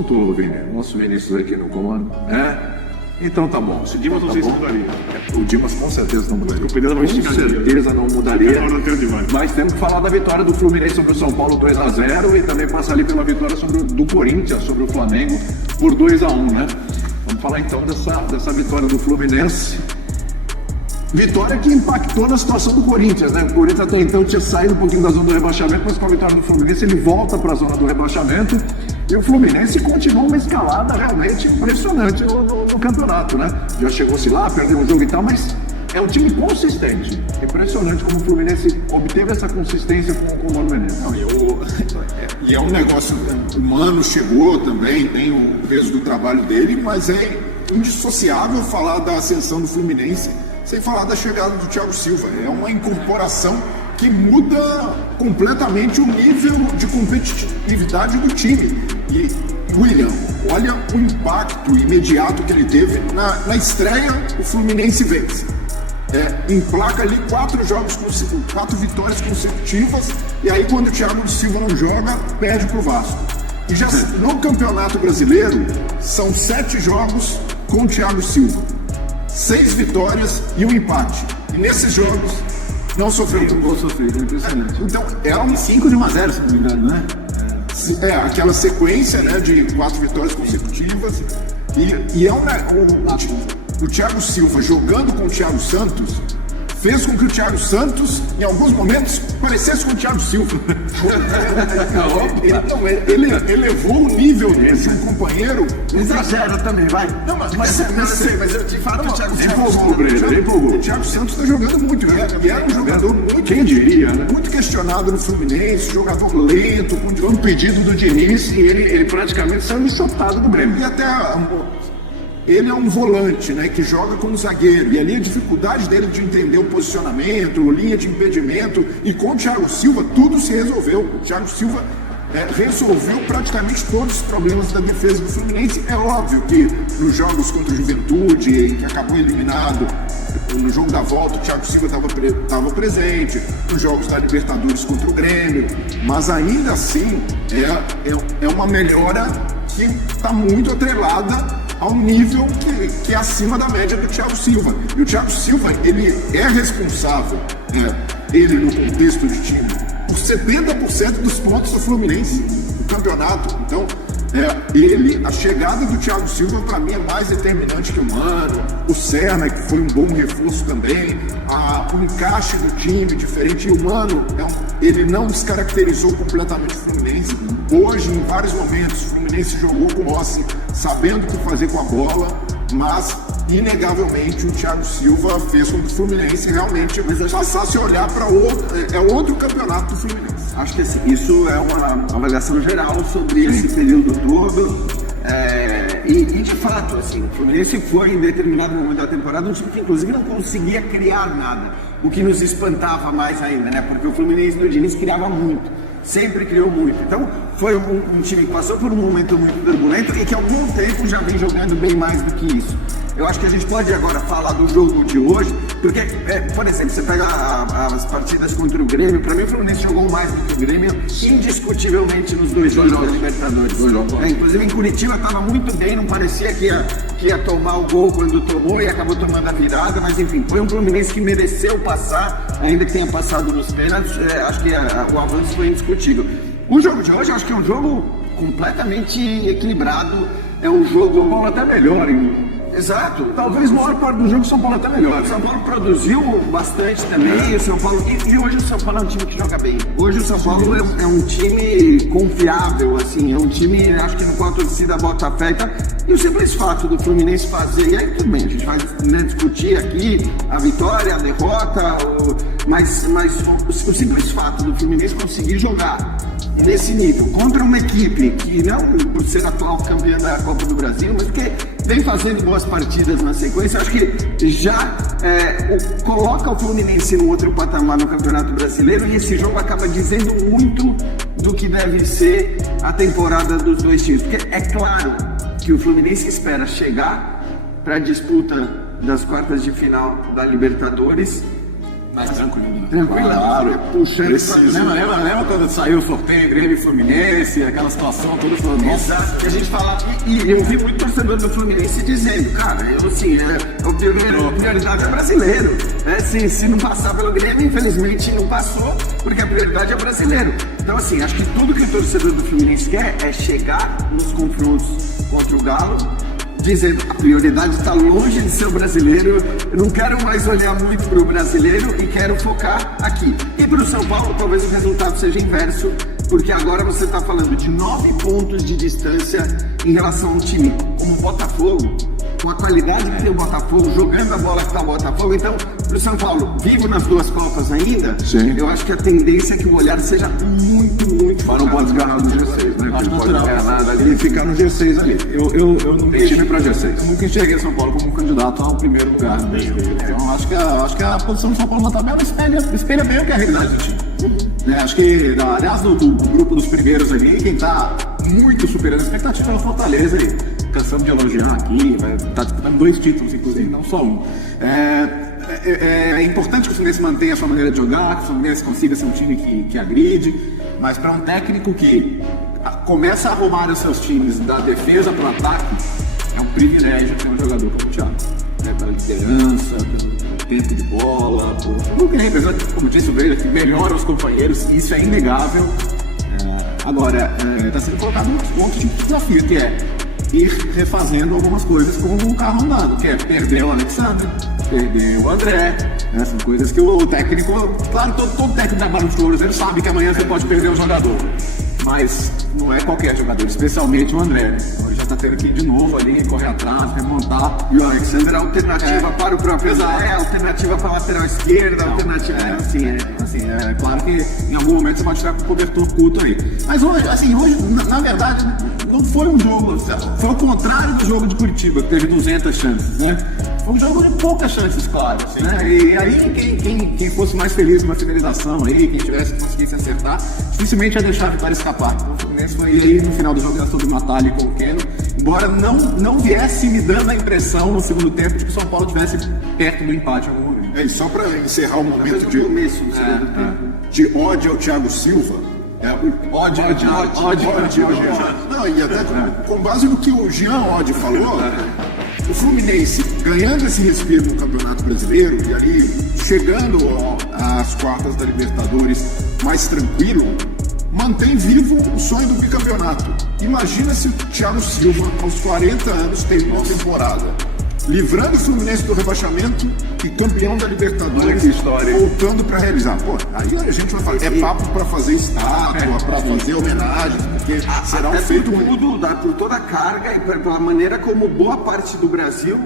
descontou, Vini. Nosso Vinícius aqui no comando. Então tá bom. O Dimas não sei se mudaria. O Dimas com certeza não mudaria. O Pedro Com certeza não mudaria. Não tem demais. Mas temos que falar da vitória do Fluminense sobre o São Paulo 2-0 e também passar ali pela vitória do Corinthians sobre o Flamengo por 2-1, né? Vamos falar então dessa vitória do Fluminense. Vitória que impactou na situação do Corinthians, né? O Corinthians até então tinha saído um pouquinho da zona do rebaixamento, mas com a vitória do Fluminense ele volta para a zona do rebaixamento e o Fluminense continua uma escalada realmente impressionante no campeonato, né? Já chegou-se lá, perdeu um jogo e tal, mas é um time consistente. Impressionante como o Fluminense obteve essa consistência com o Mano Menezes. E é um negócio, o Mano chegou também, tem o peso do trabalho dele, mas é indissociável falar da ascensão do Fluminense sem falar da chegada do Thiago Silva. É uma incorporação que muda completamente o nível de competitividade do time. E, William, olha o impacto imediato que ele teve na estreia. O Fluminense vence. Emplaca ali 4 vitórias consecutivas, e aí quando o Thiago Silva não joga, perde pro Vasco. E já no Campeonato Brasileiro, são 7 jogos com o Thiago Silva. 6 vitórias e um empate. E nesses jogos não sofreu um gol sofrido, impressionante. Então é um 5 de 1-0, se não me engano, né? Aquela sequência, né, de 4 vitórias consecutivas. E é o Thiago Silva jogando com o Thiago Santos fez com que o Thiago Santos, em alguns momentos, parecesse com o Thiago Silva. Ele elevou o nível desse companheiro. Exagero também, vai. Não, mas eu te falo, o Thiago Empolgou. O Thiago Santos está jogando muito. E era um jogador muito, quem diria, né? Muito questionado no Fluminense, jogador lento, Foi um pedido do Diniz e ele praticamente saiu enxotado do Grêmio. E até ele é um volante, né, que joga como zagueiro, e ali a dificuldade dele de entender o posicionamento, linha de impedimento, e com o Thiago Silva tudo se resolveu. O Thiago Silva resolveu praticamente todos os problemas da defesa do Fluminense. É óbvio que nos jogos contra o Juventude, que acabou eliminado, no jogo da volta o Thiago Silva estava presente, nos jogos da Libertadores contra o Grêmio, mas ainda assim é uma melhora que está muito atrelada ao nível que é acima da média do Thiago Silva. E o Thiago Silva, ele é responsável, ele no contexto de time, por 70% dos pontos do Fluminense no campeonato. Então, a chegada do Thiago Silva, para mim, é mais determinante que o Mano, o Serna, que foi um bom reforço também, o encaixe do time diferente. E o Mano, ele não descaracterizou completamente o Fluminense. Hoje, em vários momentos, o Fluminense jogou com Rossi, sabendo o que fazer com a bola, mas, inegavelmente, o Thiago Silva fez com que o Fluminense realmente passasse a olhar para outro campeonato do Fluminense. Acho que isso é uma avaliação geral sobre esse período todo. E de fato, assim, o Fluminense foi em determinado momento da temporada um time que inclusive não conseguia criar nada, o que nos espantava mais ainda, né? Porque o Fluminense do Diniz criava muito, sempre criou muito. Então foi um time que passou por um momento muito turbulento e que há algum tempo já vem jogando bem mais do que isso. Eu acho que a gente pode agora falar do jogo de hoje, porque, por exemplo, você pega as partidas contra o Grêmio, para mim o Fluminense jogou mais do que o Grêmio, indiscutivelmente nos dois jogos da Libertadores. Inclusive em Curitiba estava muito bem, não parecia que ia tomar o gol quando tomou e acabou tomando a virada, mas enfim, foi um Fluminense que mereceu passar, ainda que tenha passado nos pênaltis. Acho que o avanço foi indiscutível. O jogo de hoje, acho que é um jogo completamente equilibrado, é um jogo... São Paulo até melhor, hein? Exato. Talvez a maior parte do jogo o São Paulo até melhor. O São Paulo produziu bastante também, o São Paulo... E hoje o São Paulo é um time que joga bem. Hoje o São Paulo é um time confiável, assim, é um time, acho que no qual a torcida bota fé. E o simples fato do Fluminense fazer, e aí tudo bem, a gente vai discutir aqui a vitória, a derrota, mas o simples fato do Fluminense conseguir jogar desse nível contra uma equipe que não por ser atual campeã da Copa do Brasil, mas porque vem fazendo boas partidas na sequência, acho que já coloca o Fluminense num outro patamar no Campeonato Brasileiro, e esse jogo acaba dizendo muito do que deve ser a temporada dos dois times, porque é claro que o Fluminense espera chegar para a disputa das quartas de final da Libertadores Mais tranquilo, né? Claro, puxando preciso. Lembra quando saiu o sorteio Grêmio e Fluminense, aquela situação toda falando, nossa. Exato, que a gente fala, e eu vi muito torcedor do Fluminense dizendo, cara, eu assim, a prioridade é brasileiro, né? Se não passar pelo Grêmio, infelizmente não passou, porque a prioridade é brasileiro. Então assim, acho que tudo que o torcedor do Fluminense quer é chegar nos confrontos contra o Galo, dizendo a prioridade está longe de ser o brasileiro, eu não quero mais olhar muito para o brasileiro e quero focar aqui. E para o São Paulo talvez o resultado seja inverso, porque agora você está falando de 9 pontos de distância em relação a um time como o Botafogo, com a qualidade que tem o Botafogo, jogando a bola que está o Botafogo. Então, para o São Paulo, vivo nas duas Copas ainda, Sim. eu acho que a tendência é que o olhar seja muito Mas não pode desgarrar no G6, né? Acho Não pode natural. desgarrar nada ali e ficar no G6 ali. Eu não Tem time pra G6. Eu nunca enxerguei São Paulo como um candidato ao primeiro lugar no brasileiro. Então acho que a posição do São Paulo na tabela espelha bem o que é a realidade do time. Acho que, aliás, do grupo dos primeiros ali, quem tá muito superando a expectativa é o Fortaleza. Cansamos de elogiar aqui, tá disputando 2 títulos, inclusive, não só um. É importante que o Fluminense mantenha a sua maneira de jogar, que o Fluminense consiga ser um time que agride, mas para um técnico que começa a arrumar os seus times da defesa para o ataque, é um privilégio ter um jogador como o Thiago. Pela liderança, pelo tempo de bola, como disse o Breira, que melhora os companheiros, e isso é inegável. Agora, está sendo colocado um outro tipo de desafio, que é ir refazendo algumas coisas com o carro andando, que é perder o Alexandre, perder o André, né? São coisas que o técnico, claro, todo técnico da Barra dos Touros, ele sabe que amanhã você pode perder o jogador, mas não é qualquer jogador, especialmente o André, né? Então ele já está tendo que ir de novo ali, correr atrás, remontar. E o Alexandre é alternativa para o próprio Zé, alternativa para a lateral esquerda, alternativa. É claro que em algum momento você pode ficar com o cobertor curto aí. Mas hoje, na verdade, não foi um jogo, foi o contrário do jogo de Curitiba, que teve 200 chances, né? Foi um jogo de poucas chances, claro. Né? E aí, quem fosse mais feliz numa finalização aí, quem conseguisse acertar, dificilmente ia deixar a vitória escapar. Então o Fluminense foi aí no final do jogo, gastou do Natália com o Keno, embora não viesse me dando a impressão no segundo tempo de que o São Paulo estivesse perto do empate em algum momento. E só para encerrar o momento No começo do segundo tempo. de ódio ao Thiago Silva. Ódio. Não, e até com base no que o Jean Oddi falou, o Fluminense ganhando esse respiro no Campeonato Brasileiro e ali chegando às quartas da Libertadores mais tranquilo, mantém vivo o sonho do bicampeonato. Imagina se o Thiago Silva, aos 40 anos, terminou a temporada, livrando o Fluminense do rebaixamento e campeão da Libertadores. Olha que história, hein? Voltando para realizar. Pô, aí a gente vai fazer. É papo para fazer estátua, para fazer homenagem, porque será um Até feito por único. tudo, por toda a carga e pela maneira como boa parte do Brasil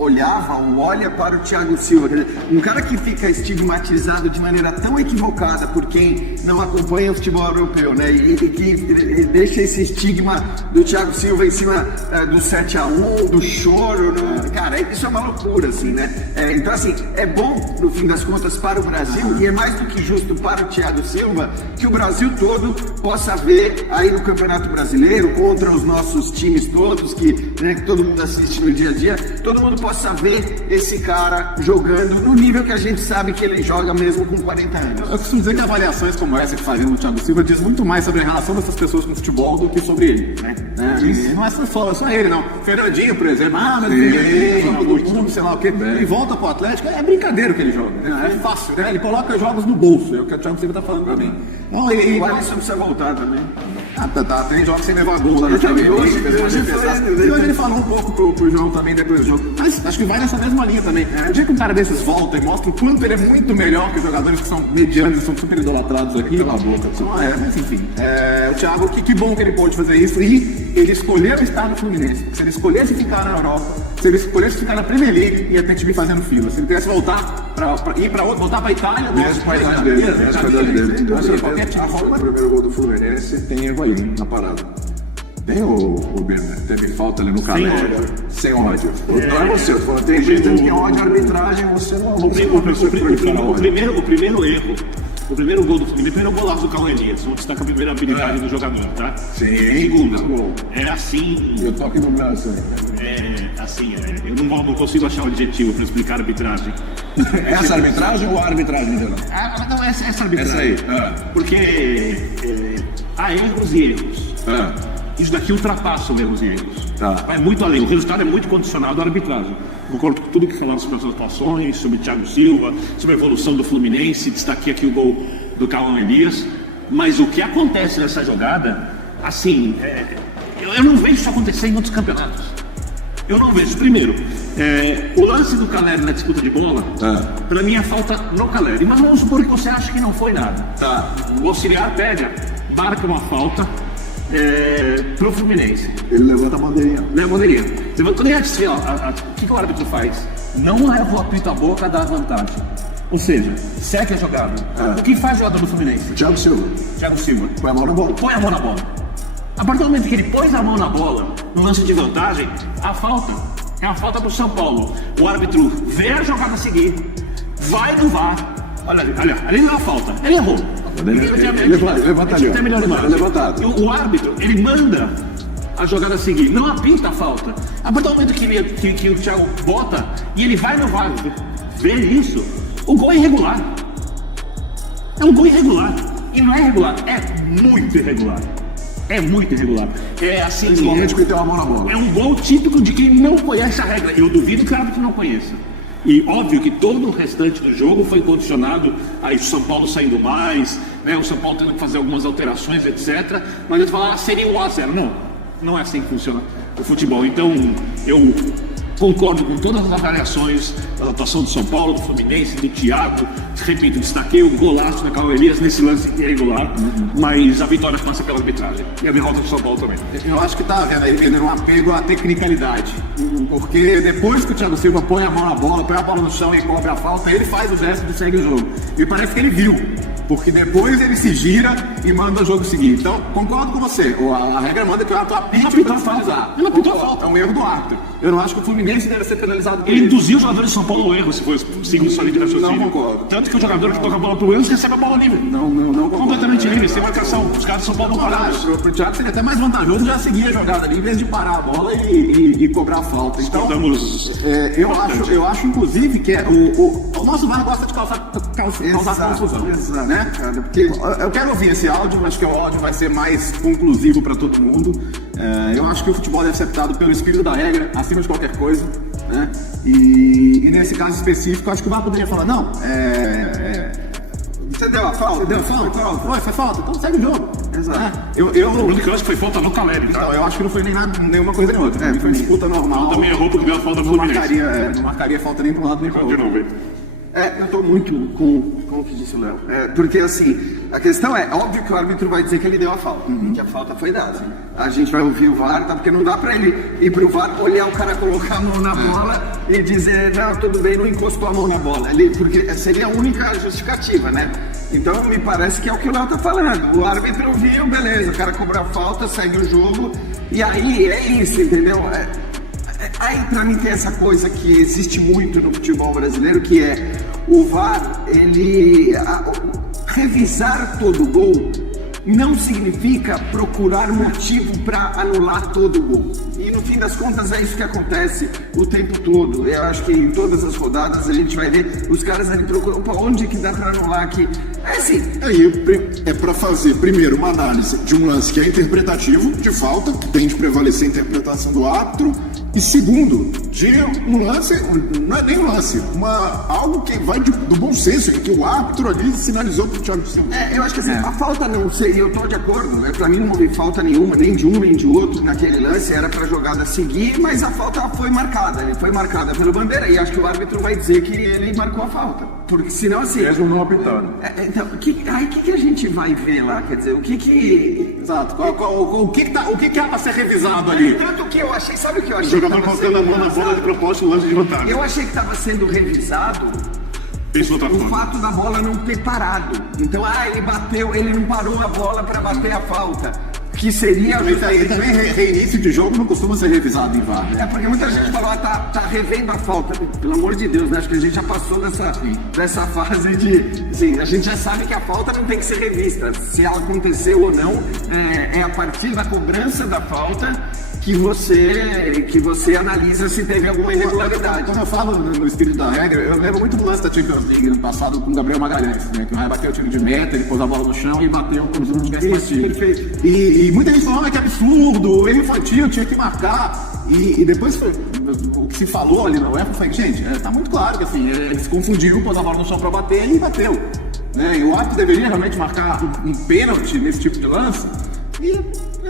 olhava ou olha para o Thiago Silva. Quer dizer, um cara que fica estigmatizado de maneira tão equivocada por quem não acompanha o futebol europeu, né? E que deixa esse estigma do Thiago Silva em cima do 7-1, do choro. Cara, isso é uma loucura, assim, né? Então, assim, é bom, no fim das contas, para o Brasil, e é mais do que justo para o Thiago Silva, que o Brasil todo possa ver aí no Campeonato Brasileiro, contra os nossos times todos, que todo mundo assiste no dia a dia, todo mundo possa ver esse cara jogando no nível que a gente sabe que ele joga mesmo com 40 anos. Eu costumo dizer que avaliações como essa que fazem no Thiago Silva diz muito mais sobre a relação dessas pessoas com o futebol do que sobre ele. E não é só ele, não. Fernandinho, por exemplo, mas ele sei lá o quê. Ele volta pro Atlético, é brincadeira que ele joga. É fácil, né? Ele coloca jogos no bolso, é o que o Thiago Silva tá falando pra mim. Não, O Alisson precisa voltar também. Tem jogos sem levar gol lá na frente. Hoje ele falou um pouco pro João também depois do jogo. Mas acho que vai nessa mesma linha também. O dia que um cara desses volta e mostra o quanto ele é muito melhor que os jogadores que são medianos e são super idolatrados aqui. Pela boca. Mas enfim. O Thiago, que bom que ele pôde fazer isso. E ele escolheu estar no Fluminense. Se ele escolhesse ficar na Europa, se ele escolhesse ficar na Premier League, ia ter que vir fazendo fila. Se ele quisesse voltar voltar pra Itália, Mesmo com a idade dele. O primeiro gol do Fluminense tem erro aí na parada. Tem o Bernardo, teve falta ali no canal. Sem ódio. Não é você, tem gente que tem ódio à arbitragem, você não O primeiro erro, o primeiro gol do Fluminense, primeiro golaço do Cauã Elias, onde destaca a primeira habilidade do jogador, tá? Sim. Segundo, é assim. Eu toque no braço. Eu não consigo achar um adjetivo para explicar a arbitragem. Essa arbitragem ou a arbitragem em geral? Não, essa arbitragem. Essa aí. Porque há erros e erros. Isso daqui ultrapassa os erros e erros. Vai muito além. O resultado é muito condicionado à arbitragem. Concordo com tudo que falaram sobre as atuações, sobre o Thiago Silva, sobre a evolução do Fluminense. Destaquei aqui o gol do Cauã Elias. Mas o que acontece nessa jogada, assim, eu não vejo isso acontecer em outros campeonatos. Eu não vejo. Primeiro, o lance do Caleri na disputa de bola, pra mim é falta no Caleri. Mas vamos supor que você acha que não foi nada. O auxiliar pega, marca uma falta pro Fluminense. Ele levanta a bandeirinha. Leva a bandeirinha. Levantou nem antes, o que o árbitro faz? Não leva o apito à boca, dá vantagem. Ou seja, segue a jogada. O que faz o jogador do Fluminense? Thiago Silva. Põe a mão na bola. A partir do momento que ele pôs a mão na bola, no lance de vantagem, a falta é a falta pro São Paulo. O árbitro vê a jogada seguir, vai no VAR. Olha, ali não é a falta, ele errou. Levanta ali. Levantado. O árbitro, ele manda a jogada seguir, não apita a falta. A partir do momento que o Thiago bota e ele vai no VAR ver isso, o gol é irregular. É um gol irregular. E não é regular, é muito irregular. É assim. Principalmente porque tem uma mão na bola. É um gol típico de quem não conhece a regra. Eu duvido que o árbitro não conheça. E óbvio que todo o restante do jogo foi condicionado a o São Paulo saindo mais, né, o São Paulo tendo que fazer algumas alterações, etc. Mas eles falaram, seria 1-0. Não é assim que funciona o futebol. Então, eu concordo com todas as avaliações da atuação do São Paulo, do Fluminense, do Thiago. Repito, destaquei o golaço da Cauã Elias nesse lance irregular, mas a vitória passa pela arbitragem. E a derrota do São Paulo também. Eu acho que tá vendo aí, Pedro, um apego à tecnicalidade. Porque depois que o Thiago Silva põe a mão na bola, põe a bola no chão e cobre a falta, ele faz o gesto de segue o jogo. E parece que ele viu. Porque depois ele se gira e manda o jogo seguir. Então, concordo com você. A regra manda que o árbitro apite para finalizar. Ele apitou a falta. É um erro do árbitro. Eu não acho que o Fluminense deve ser penalizado por Ele isso. induziu os jogadores de São Paulo ao erro, se for segundo sua linha de raciocínio. Não concordo. Tanto que o jogador que toca a bola pro Wilson recebe a bola livre. Não concordo. Completamente livre, sem marcação. Os caras de São Paulo não pararam. Pro Thiago seria até mais vantajoso já seguir a jogada ali, em vez de parar a bola e cobrar a falta. Então, eu acho inclusive que o nosso VAR gosta de causar confusão. Exato, né? cara, porque Eu quero ouvir esse áudio, acho que o áudio vai ser mais conclusivo para todo mundo. Eu acho que o futebol deve ser apitado pelo espírito da regra, acima de qualquer coisa. Né? E nesse caso específico, acho que o VAR poderia falar, não, você deu a falta? Foi falta, então segue o jogo. Exato. O único que eu acho que foi falta no Caleri. Então, eu acho que não foi nenhuma coisa nem outra. Foi disputa normal. Também errou porque deu a falta no Fluminense. Não marcaria falta nem para um lado nem para o De outro. novo. Eu tô muito com o que disse o Léo. Porque assim, a questão é, óbvio que o árbitro vai dizer que ele deu a falta, que a falta foi dada. A gente vai ouvir o VAR, tá? Porque não dá pra ele ir pro VAR, olhar o cara colocar a mão na bola e dizer, não, tudo bem, não encostou a mão na bola. Porque seria a única justificativa, né? Então me parece que é o que o Léo tá falando. O árbitro viu, beleza, o cara cobrou a falta, segue o jogo, e aí é isso, entendeu? Aí pra mim tem essa coisa que existe muito no futebol brasileiro, que é o VAR, revisar todo gol não significa procurar motivo para anular todo o gol. E no fim das contas é isso que acontece o tempo todo. Eu acho que em todas as rodadas a gente vai ver os caras ali procurando para onde que dá para anular aqui. É assim. Aí é para fazer, primeiro, uma análise de um lance que é interpretativo, de falta, que tem de prevalecer a interpretação do árbitro, e segundo, de um lance, não é nem um lance, algo que vai do bom senso, que o árbitro ali sinalizou pro Thiago Silva. Eu acho que assim, a falta não sei, eu tô de acordo, né? Pra mim não houve falta nenhuma, nem de um nem de outro naquele lance, era pra jogada seguir, mas a falta foi marcada, ele foi marcada pelo Bandeira, e acho que o árbitro vai dizer que ele marcou a falta, porque senão assim... Mesmo não apitando. Então, o que a gente vai ver lá, quer dizer, o que... Exato, o que há pra ser revisado ali? Tanto que eu achei, sabe o que eu achei? O jogador colocando a mão na bola de propósito, o lance de vantagem. Eu achei que estava sendo revisado o fato da bola não ter parado. Então, ele bateu, ele não parou a bola para bater a falta. Que seria... Também reinício de jogo não costuma ser revisado em VAR, né? Porque muita gente falou, tá revendo a falta. Pelo amor de Deus, né? Acho que a gente já passou dessa fase de... Assim, a gente já sabe que a falta não tem que ser revista. Se ela aconteceu ou não, é a partir da cobrança da falta que você analisa se teve alguma irregularidade. Quando eu falo no espírito da regra, eu lembro muito do lance da Champions League no passado com o Gabriel Magalhães, né? Que o Raia bateu o tiro de meta, ele pôs a bola no chão e bateu como se não tivesse batido. Perfeito. E muita gente falou, que absurdo, erro infantil, tinha que marcar. E depois o que se falou ali na UEFA foi, gente, tá muito claro que assim, ele se confundiu, pôs a bola no chão pra bater e bateu. Né? E o árbitro deveria realmente marcar um pênalti nesse tipo de lance. E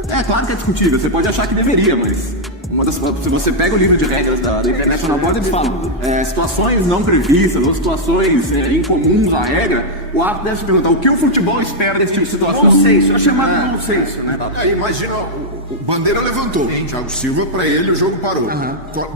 é claro que é discutível, você pode achar que deveria, mas se você pega o livro de regras da International Board, eles falam situações não previstas ou situações incomuns à regra, o árbitro deve se perguntar o que o futebol espera desse tipo de situação. Consenso, é chamado consenso, né? Aí imagina, o Bandeira levantou, Thiago Silva, pra ele o jogo parou.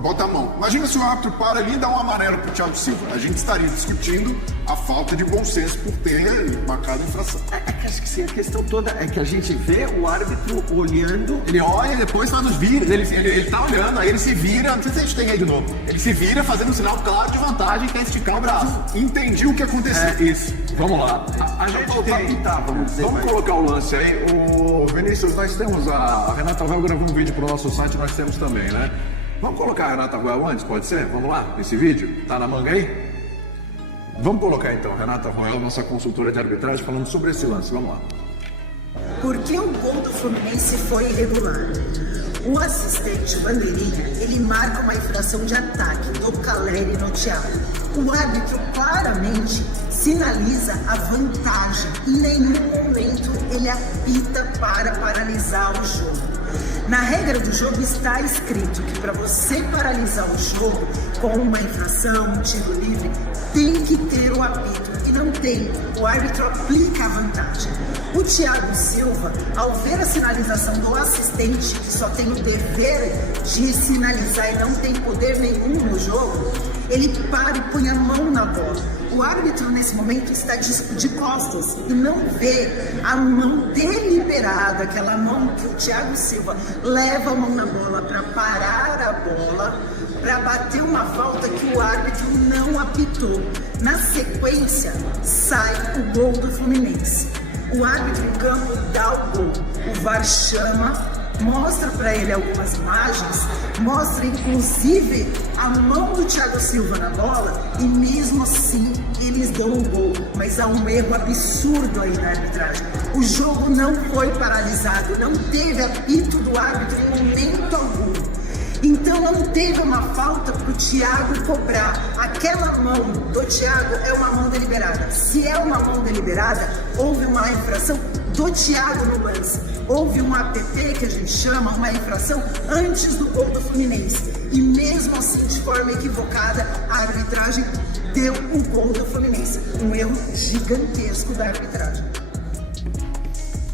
Bota a mão. Imagina se o árbitro para ali e dá um amarelo pro Thiago Silva. A gente estaria discutindo a falta de bom senso por ter marcado a infração. É que acho que sim, a questão toda é que a gente vê o árbitro olhando. Ele olha e depois faz os vídeos, ele tá olhando, aí ele se vira, não sei se a gente tem aí de novo, ele se vira fazendo um sinal claro de vantagem, que é esticar o braço. Entendi o que aconteceu. Isso. Vamos lá. A gente tem. Vamos colocar o lance aí. O Vinícius, nós temos a Renata Well gravou um vídeo pro nosso site, nós temos também, né? Vamos colocar a Renata Well antes, pode ser? Vamos lá, esse vídeo? Tá na manga aí? Vamos colocar então, Renata Well, nossa consultora de arbitragem, falando sobre esse lance. Vamos lá. Por que o gol do Fluminense foi irregular? O assistente, o Bandeirinha, ele marca uma infração de ataque do Caleri no Thiago. O árbitro claramente sinaliza a vantagem. Em nenhum momento ele apita para paralisar o jogo. Na regra do jogo está escrito que para você paralisar o jogo com uma infração, um tiro livre, tem que ter o apito. E não tem. O árbitro aplica a vantagem. O Thiago Silva, ao ver a sinalização do assistente, que só tem o dever de sinalizar e não tem poder nenhum no jogo, ele para e põe a mão na bola. O árbitro, nesse momento, está de costas e não vê a mão deliberada, aquela mão que o Thiago Silva leva a mão na bola para parar a bola, para bater uma falta que o árbitro não apitou. Na sequência, sai o gol do Fluminense. O árbitro em campo dá o gol. O VAR chama, mostra para ele algumas imagens, mostra inclusive a mão do Thiago Silva na bola e mesmo assim eles dão o gol. Mas há um erro absurdo aí na arbitragem. O jogo não foi paralisado, não teve apito do árbitro em momento algum. Então não teve uma falta para o Thiago cobrar. Aquela mão do Thiago é uma mão deliberada. Se é uma mão deliberada, houve uma infração do Thiago no lance. Houve um APP, que a gente chama, uma infração antes do gol do Fluminense. E mesmo assim, de forma equivocada, a arbitragem deu o gol do Fluminense. Um erro gigantesco da arbitragem.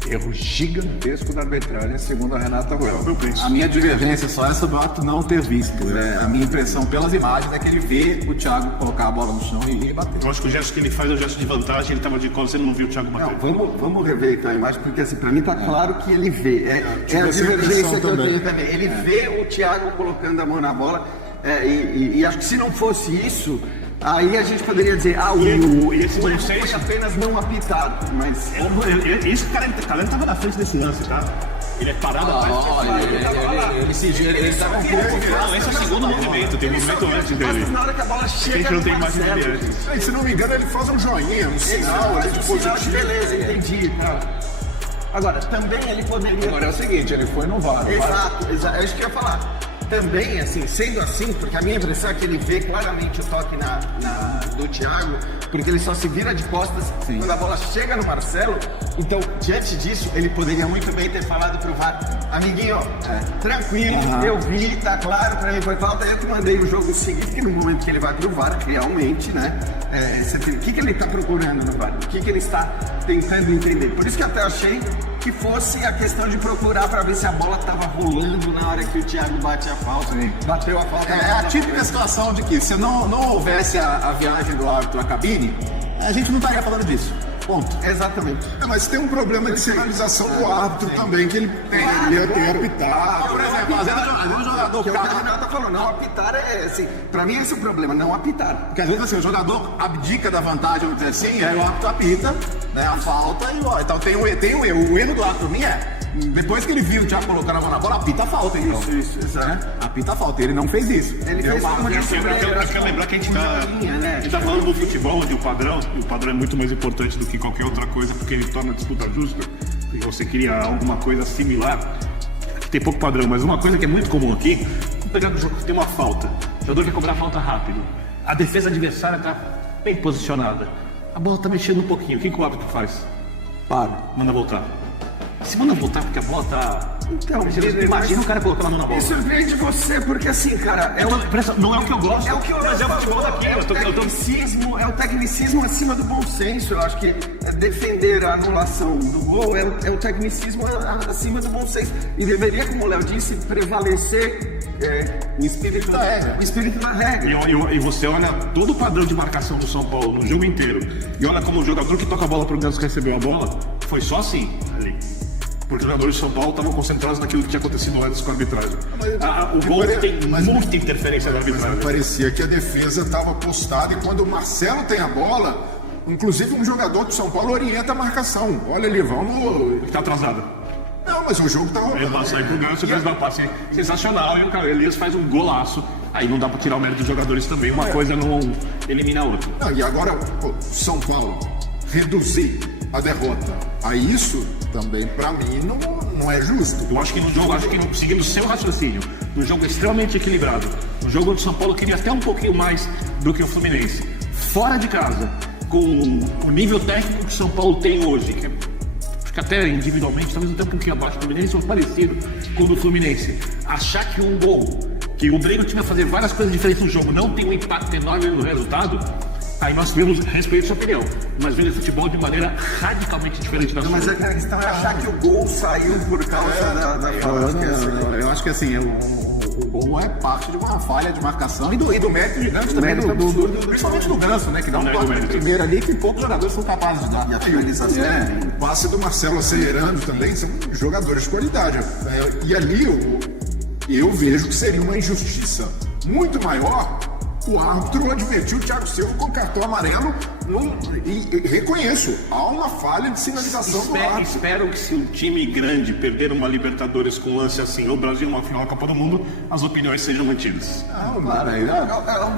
Erro gigantesco da arbitragem, segundo a Renata Well. A minha divergência só é sobre o ato não ter visto. A minha impressão pelas imagens é que ele vê o Thiago colocar a bola no chão e bater. Eu acho que o gesto que ele faz é o gesto de vantagem, ele estava de costas, ele não viu o Thiago bater. Vamos rever então a imagem, porque assim, pra mim tá claro que ele vê. É a divergência que eu tenho também. Ele vê o Thiago colocando a mão na bola, e acho que se não fosse isso, aí a gente poderia dizer, esse o erro foi apenas não apitado, mas... Esse cara tava na frente desse lance, tá? Ele é parado atrás. Ele se gira, ele tá com Não, esse é o segundo movimento, tem um movimento antes dele. Na hora que a bola chega, A gente não tem imagem dele antes. Se não me engano, ele faz um joinha, um sinal, beleza, entendi. Agora, também ele poderia... Agora é o seguinte, ele foi no VAR. Exato, é isso que eu ia falar. Também, assim, sendo assim, porque a minha impressão é que ele vê claramente o toque do Thiago, porque ele só se vira de costas quando a bola chega no Marcelo. Então, diante disso, ele poderia muito bem ter falado pro VAR, amiguinho, tranquilo, eu vi, tá claro, pra mim foi falta, eu te mandei o jogo seguinte, que no momento que ele vai pro VAR, realmente, né, o que ele tá procurando no VAR? O que ele está tentando entender? Por isso que até achei que fosse a questão de procurar para ver se a bola estava rolando na hora que o Thiago bate a falta. Bateu a falta. É a típica situação de que se não houvesse a viagem do árbitro à cabine, a gente não estaria falando disso. Ponto. Exatamente. Mas tem um problema de sinalização do árbitro também, que ele ia ter apitado. Por exemplo, às vezes o jogador... Que é o que a Renata falou, não apitar assim, pra mim esse é o problema, não apitar. Porque às vezes assim, o jogador abdica da vantagem, vamos dizer assim, aí o árbitro apita, né, a falta e ó, então tem o erro. O erro do árbitro pra mim Depois que ele viu o Thiago colocando a mão na bola, apita a falta, então. Isso, exato. Apita a falta. Ele não fez isso. Ele fez uma Eu quero lembrar que a gente tá falando do futebol, onde o padrão é muito mais importante do que qualquer outra coisa, porque ele torna a disputa justa, e você cria alguma coisa similar. Aqui tem pouco padrão, mas uma coisa que é muito comum aqui, vamos pegar no jogo que tem uma falta, o jogador quer cobrar a falta rápido, a defesa adversária está bem posicionada, a bola está mexendo um pouquinho, o que o árbitro faz? Para. Manda voltar. Se manda voltar porque a bola tá... Então, imagina o cara colocando a mão na bola. Me surpreende você, porque assim, cara, Não é o que eu gosto. é o que eu mas é o futebol daqui. é o tecnicismo acima do bom senso. Eu acho que defender a anulação do gol é o tecnicismo acima do bom senso. E deveria, como o Léo disse, prevalecer o espírito da regra. O espírito da regra. E você olha todo o padrão de marcação do São Paulo no jogo inteiro. E olha como o jogador que toca a bola pro Ganso que recebeu a bola, foi só assim ali. Porque os jogadores de São Paulo estavam concentrados naquilo que tinha acontecido antes com a arbitragem. O gol tem muita interferência da arbitragem. Parecia que a defesa estava postada e quando o Marcelo tem a bola, inclusive um jogador do São Paulo orienta a marcação. Olha ali, vamos... Está atrasado. Não, mas o jogo tá rolando. Ele passa aí pro Ganso, o Ganso dá um passe sensacional e o cara Elias faz um golaço. Aí não dá para tirar o mérito dos jogadores também, uma coisa não elimina a outra. Não, e agora, São Paulo, reduzir a derrota a isso também, pra mim, não é justo. Eu acho que no jogo, seguindo o seu raciocínio, no jogo extremamente equilibrado, no jogo onde o São Paulo queria até um pouquinho mais do que o Fluminense, fora de casa, com o nível técnico que o São Paulo tem hoje, que acho que até individualmente, talvez até um pouquinho abaixo do Fluminense, ou parecido com o do Fluminense, achar que um gol, que o Breno tinha que fazer várias coisas diferentes no jogo, não tem um impacto enorme no resultado, aí nós tivemos respeito à sua opinião, mas vendo o futebol de maneira radicalmente diferente da sua. Mas a questão é achar que o gol saiu por causa da falta. Eu acho que assim, o gol é parte de uma falha de marcação e do mérito gigante também, principalmente do Ganso, né? Que dá um toque de primeira ali que poucos jogadores são capazes de dar. E a finalização. O passe do Marcelo acelerando também são jogadores de qualidade. E ali eu vejo que seria uma injustiça muito maior. O árbitro advertiu o Thiago Silva com cartão amarelo e reconheço, há uma falha de sinalização do árbitro. Espero que se um time grande perder uma Libertadores com lance assim, ou o Brasil uma final da Copa do Mundo, as opiniões sejam mantidas. Não, claro, aí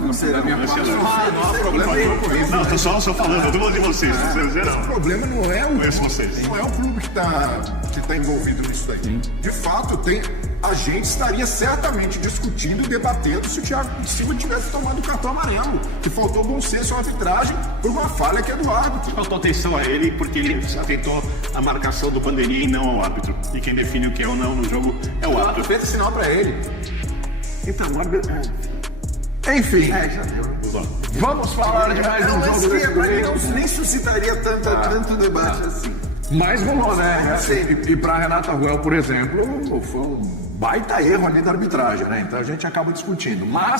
não seria minha parte. Não há problema nenhum com isso. Não, estou só falando, eu tô falando de vocês, O problema não é o clube que está envolvido nisso daí. De fato, a gente estaria certamente discutindo e debatendo se o Thiago Silva tivesse tomado o cartão amarelo, que faltou bom senso à arbitragem por uma falha que é do árbitro. Faltou atenção a ele porque ele atentou a marcação do bandeirinha e não ao árbitro. E quem define o que é ou não no jogo é o árbitro. Fez sinal pra ele. Então, o árbitro. Enfim, Já deu. vamos falar de mais um jogo desse domingo. Nem suscitaria tanto debate assim. Mas rolou, né? E para Renata Ruel, por exemplo, foi um baita erro ali da arbitragem, né? Então a gente acaba discutindo. Mas